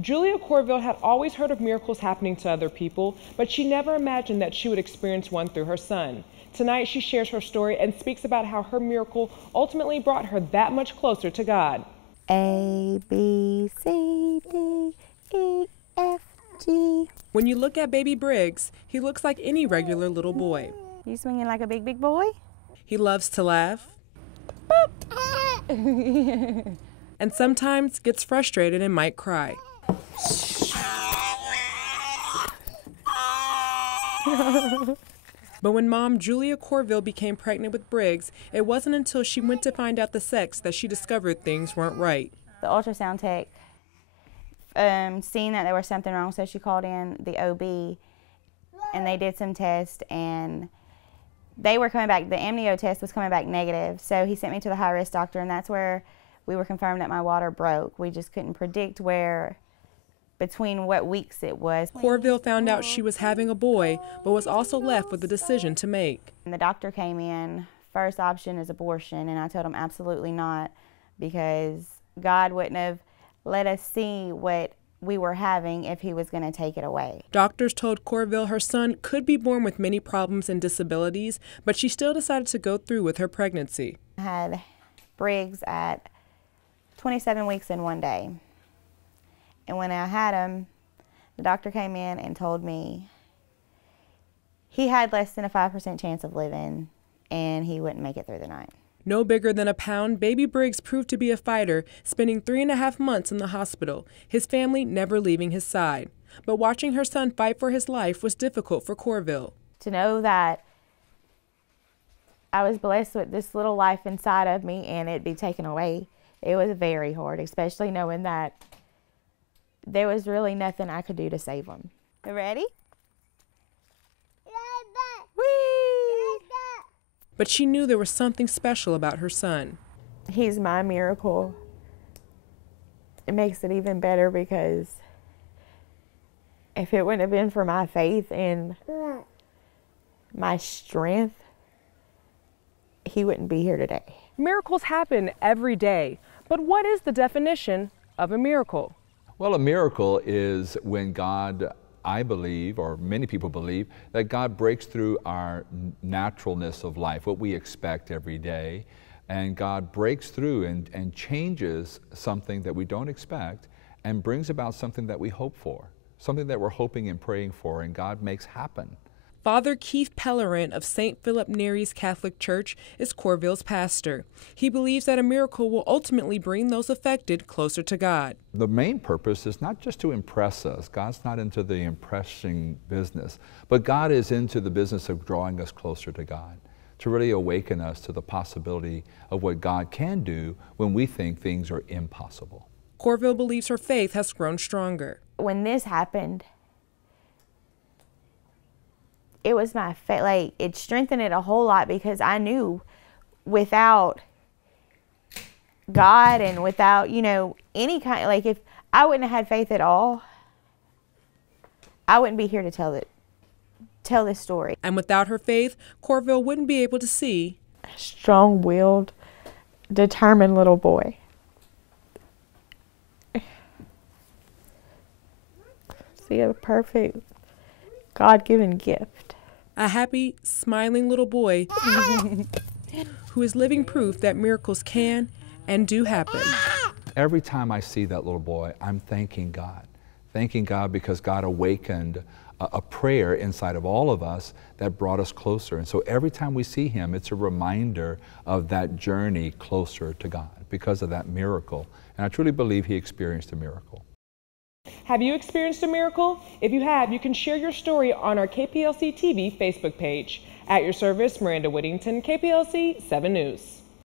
Julia Corville had always heard of miracles happening to other people, but she never imagined that she would experience one through her son. Tonight, she shares her story and speaks about how her miracle ultimately brought her that much closer to God. A, B, C, D, E, F, G. When you look at baby Briggs, he looks like any regular little boy. You swinging like a big, big boy? He loves to laugh and sometimes gets frustrated and might cry. But when mom Julia Corville became pregnant with Briggs, it wasn't until she went to find out the sex that she discovered things weren't right. The ultrasound tech, seeing that there was something wrong, so she called in the OB, and they did some tests, and they were coming back, the amnio test was coming back negative, so he sent me to the high-risk doctor, and that's where we were confirmed that my water broke. We just couldn't predict between what weeks it was. Corville found out she was having a boy, but was also left with a decision to make. And the doctor came in, first option is abortion, and I told him absolutely not, because God wouldn't have let us see what we were having if he was going to take it away. Doctors told Corville her son could be born with many problems and disabilities, but she still decided to go through with her pregnancy. I had Briggs at 27 weeks in 1 day. And when I had him, the doctor came in and told me he had less than a 5% chance of living, and he wouldn't make it through the night. No bigger than a pound, baby Briggs proved to be a fighter, spending 3.5 months in the hospital, his family never leaving his side. But watching her son fight for his life was difficult for Corville. To know that I was blessed with this little life inside of me and it'd be taken away, it was very hard, especially knowing that there was really nothing I could do to save him. You ready? Whee! But she knew there was something special about her son. He's my miracle. It makes it even better because if it wouldn't have been for my faith and my strength, he wouldn't be here today. Miracles happen every day, but what is the definition of a miracle? Well, a miracle is when God, I believe, or many people believe, that God breaks through our naturalness of life, what we expect every day, and God breaks through and changes something that we don't expect and brings about something that we hope for, something that we're hoping and praying for, and God makes happen. Father Keith Pellerin of St. Philip Neri's Catholic Church is Corville's pastor. He believes that a miracle will ultimately bring those affected closer to God. The main purpose is not just to impress us. God's not into the impressing business, but God is into the business of drawing us closer to God, to really awaken us to the possibility of what God can do when we think things are impossible. Corville believes her faith has grown stronger. When this happened, it was my faith, like it strengthened it a whole lot, because I knew without God and without, any kind, like if I wouldn't have had faith at all, I wouldn't be here to tell this story. And without her faith, Corville wouldn't be able to see A strong-willed, determined little boy. See, a perfect God-given gift. a happy, smiling little boy who is living proof that miracles can and do happen. Every time I see that little boy, I'm thanking God because God awakened a prayer inside of all of us that brought us closer. And so every time we see him, it's a reminder of that journey closer to God because of that miracle. And I truly believe he experienced a miracle. Have you experienced a miracle? If you have, you can share your story on our KPLC TV Facebook page. At your service, Miranda Whittington, KPLC 7 News.